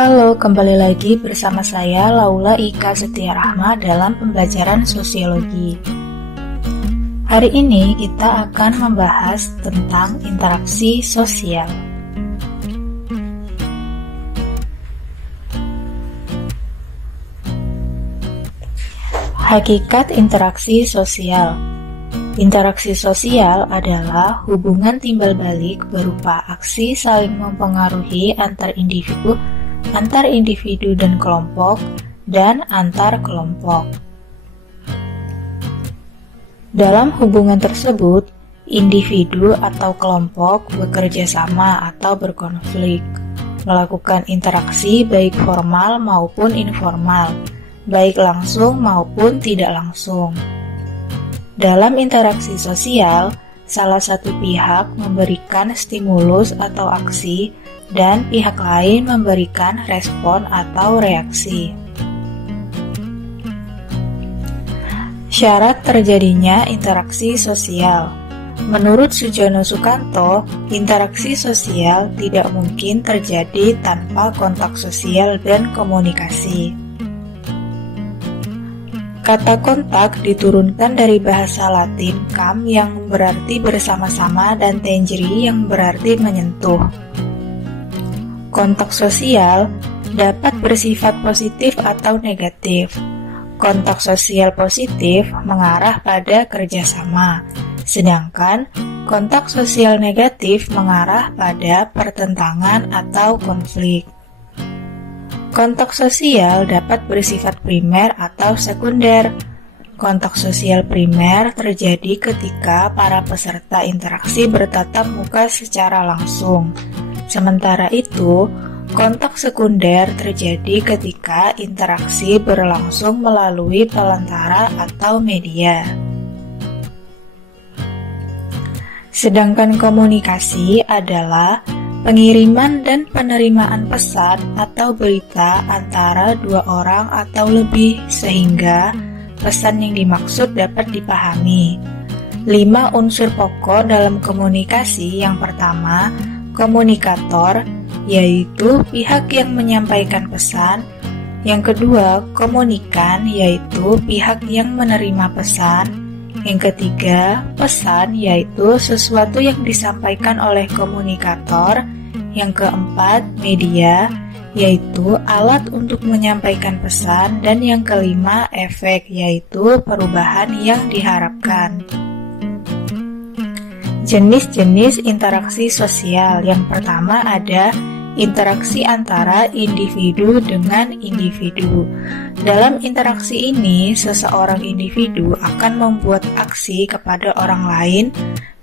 Halo, kembali lagi bersama saya Laula Ika Setia Rahma dalam pembelajaran sosiologi. Hari ini kita akan membahas tentang interaksi sosial. Hakikat interaksi sosial. Interaksi sosial adalah hubungan timbal balik berupa aksi saling mempengaruhi antar individu dan kelompok, dan antar kelompok. Dalam hubungan tersebut, individu atau kelompok bekerja sama atau berkonflik, melakukan interaksi baik formal maupun informal, baik langsung maupun tidak langsung. Dalam interaksi sosial, salah satu pihak memberikan stimulus atau aksi dan pihak lain memberikan respon atau reaksi. Syarat terjadinya interaksi sosial. Menurut Sujono Sukanto, interaksi sosial tidak mungkin terjadi tanpa kontak sosial dan komunikasi. Kata kontak diturunkan dari bahasa Latin kam yang berarti bersama-sama dan tangere yang berarti menyentuh. Kontak sosial dapat bersifat positif atau negatif. Kontak sosial positif mengarah pada kerjasama, sedangkan kontak sosial negatif mengarah pada pertentangan atau konflik. Kontak sosial dapat bersifat primer atau sekunder. Kontak sosial primer terjadi ketika para peserta interaksi bertatap muka secara langsung. Sementara itu, kontak sekunder terjadi ketika interaksi berlangsung melalui pelantara atau media. Sedangkan komunikasi adalah pengiriman dan penerimaan pesan atau berita antara dua orang atau lebih sehingga pesan yang dimaksud dapat dipahami. 5 unsur pokok dalam komunikasi. Yang pertama, komunikator, yaitu pihak yang menyampaikan pesan. Yang kedua, komunikan, yaitu pihak yang menerima pesan. Yang ketiga, pesan, yaitu sesuatu yang disampaikan oleh komunikator. Yang keempat, media, yaitu alat untuk menyampaikan pesan. Dan yang kelima, efek, yaitu perubahan yang diharapkan. Jenis-jenis interaksi sosial. Yang pertama ada interaksi antara individu dengan individu. Dalam interaksi ini, seseorang individu akan membuat aksi kepada orang lain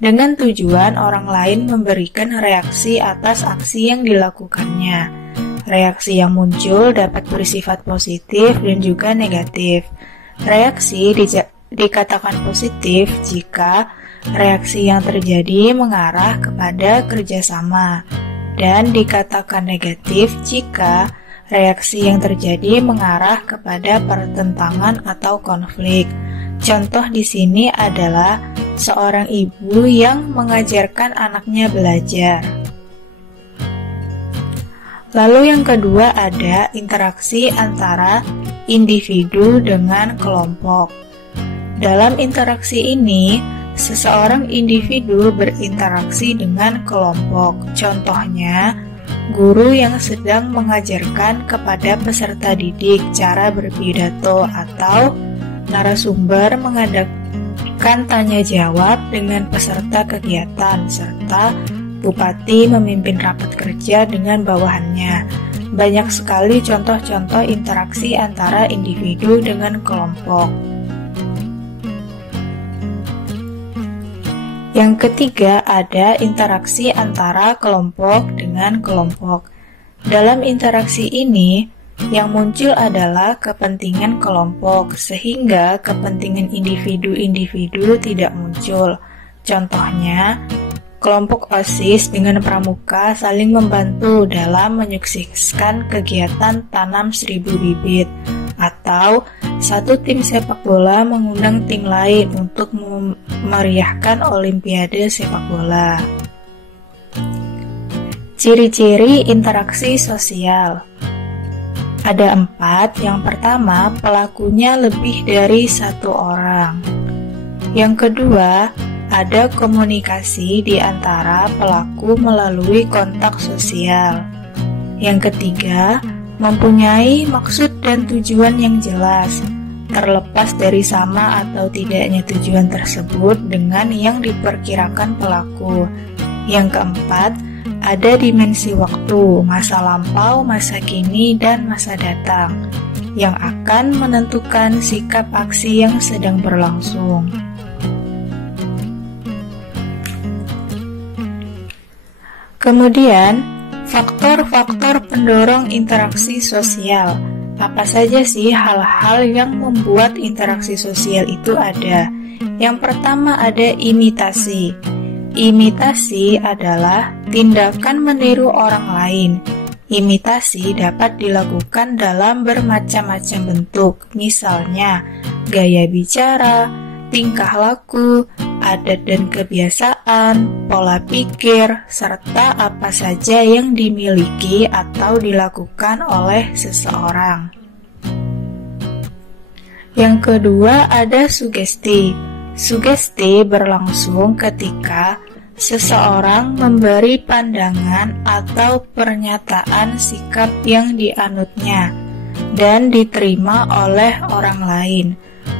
dengan tujuan orang lain memberikan reaksi atas aksi yang dilakukannya. Reaksi yang muncul dapat bersifat positif dan juga negatif. Reaksi dikatakan positif jika reaksi yang terjadi mengarah kepada kerjasama, dan dikatakan negatif jika reaksi yang terjadi mengarah kepada pertentangan atau konflik. Contoh di sini adalah seorang ibu yang mengajarkan anaknya belajar. Lalu yang kedua ada interaksi antara individu dengan kelompok. Dalam interaksi ini, seseorang individu berinteraksi dengan kelompok. Contohnya, guru yang sedang mengajarkan kepada peserta didik cara berpidato, atau narasumber mengadakan tanya jawab dengan peserta kegiatan, serta bupati memimpin rapat kerja dengan bawahannya. Banyak sekali contoh-contoh interaksi antara individu dengan kelompok. Yang ketiga ada interaksi antara kelompok dengan kelompok. Dalam interaksi ini, yang muncul adalah kepentingan kelompok, sehingga kepentingan individu-individu tidak muncul. Contohnya, kelompok OSIS dengan pramuka saling membantu dalam menyukseskan kegiatan tanam 1000 bibit, atau satu tim sepak bola mengundang tim lain untuk memeriahkan Olimpiade sepak bola. Ciri-ciri interaksi sosial. Ada 4. Yang pertama, pelakunya lebih dari 1 orang. Yang kedua, ada komunikasi di antara pelaku melalui kontak sosial. Yang ketiga, mempunyai maksud dan tujuan yang jelas, terlepas dari sama atau tidaknya tujuan tersebut dengan yang diperkirakan pelaku. Yang keempat, ada dimensi waktu, masa lampau, masa kini, dan masa datang, yang akan menentukan sikap aksi yang sedang berlangsung. Kemudian, faktor-faktor pendorong interaksi sosial. Apa saja sih hal-hal yang membuat interaksi sosial itu ada? Yang pertama ada imitasi. Imitasi adalah tindakan meniru orang lain. Imitasi dapat dilakukan dalam bermacam-macam bentuk, misalnya gaya bicara, tingkah laku, adat dan kebiasaan, pola pikir, serta apa saja yang dimiliki atau dilakukan oleh seseorang. Yang kedua ada sugesti. Sugesti berlangsung ketika seseorang memberi pandangan atau pernyataan sikap yang dianutnya dan diterima oleh orang lain.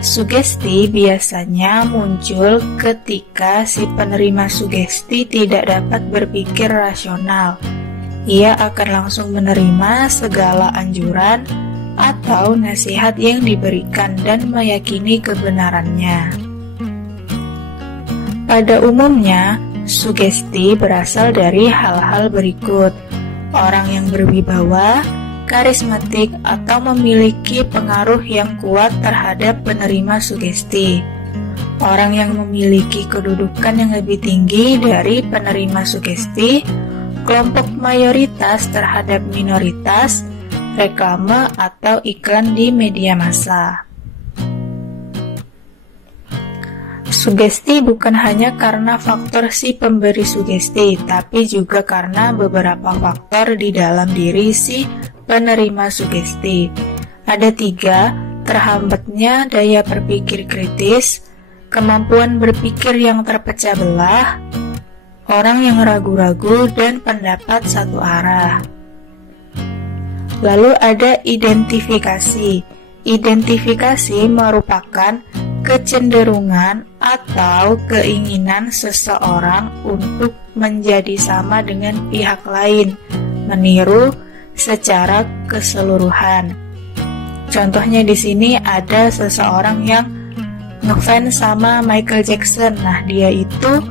Sugesti biasanya muncul ketika si penerima sugesti tidak dapat berpikir rasional. Ia akan langsung menerima segala anjuran atau nasihat yang diberikan dan meyakini kebenarannya. Pada umumnya, sugesti berasal dari hal-hal berikut: orang yang berwibawa, karismatik, atau memiliki pengaruh yang kuat terhadap penerima sugesti. Orang yang memiliki kedudukan yang lebih tinggi dari penerima sugesti, kelompok mayoritas terhadap minoritas, reklame atau iklan di media massa. Sugesti bukan hanya karena faktor si pemberi sugesti, tapi juga karena beberapa faktor di dalam diri si penerima sugesti. Ada 3, terhambatnya daya berpikir kritis, kemampuan berpikir yang terpecah belah, orang yang ragu-ragu, dan pendapat satu arah. Lalu ada identifikasi. Identifikasi merupakan kecenderungan atau keinginan seseorang untuk menjadi sama dengan pihak lain, meniru secara keseluruhan. Contohnya di sini ada seseorang yang ngefans sama Michael Jackson. Nah, dia itu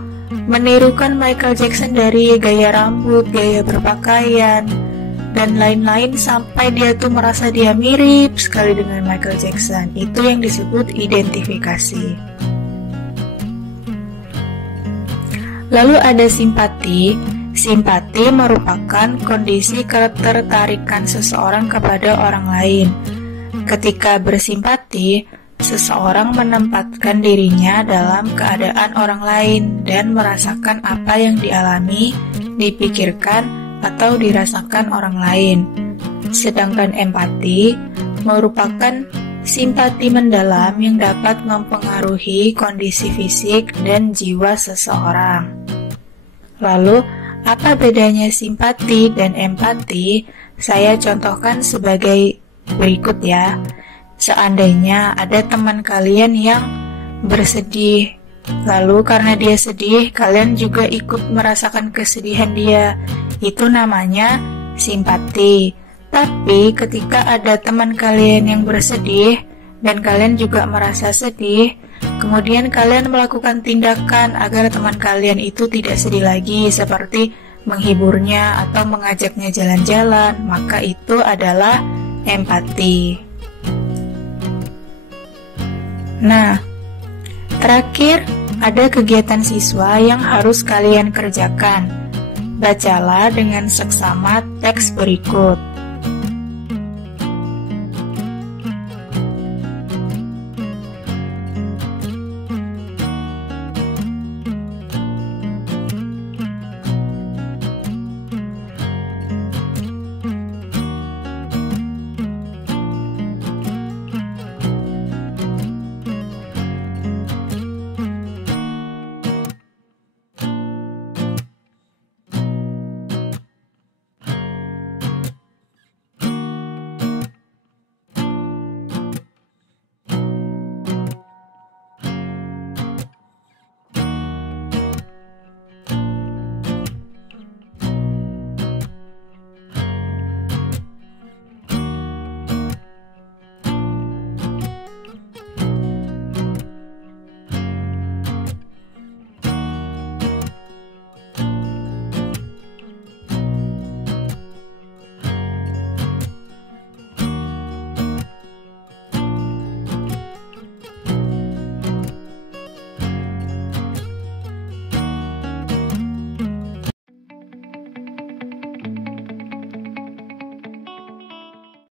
menirukan Michael Jackson dari gaya rambut, gaya berpakaian, dan lain-lain sampai dia tuh merasa dia mirip sekali dengan Michael Jackson. Itu yang disebut identifikasi. Lalu ada simpati. Simpati merupakan kondisi ketertarikan seseorang kepada orang lain. Ketika bersimpati, seseorang menempatkan dirinya dalam keadaan orang lain dan merasakan apa yang dialami, dipikirkan, atau dirasakan orang lain. Sedangkan empati merupakan simpati mendalam yang dapat mempengaruhi kondisi fisik dan jiwa seseorang. Lalu, apa bedanya simpati dan empati? Saya contohkan sebagai berikut ya. Seandainya ada teman kalian yang bersedih, lalu karena dia sedih, kalian juga ikut merasakan kesedihan dia. Itu namanya simpati. Tapi ketika ada teman kalian yang bersedih dan kalian juga merasa sedih, kemudian kalian melakukan tindakan agar teman kalian itu tidak sedih lagi, seperti menghiburnya atau mengajaknya jalan-jalan, maka itu adalah empati. Nah, terakhir ada kegiatan siswa yang harus kalian kerjakan. Bacalah dengan seksama teks berikut.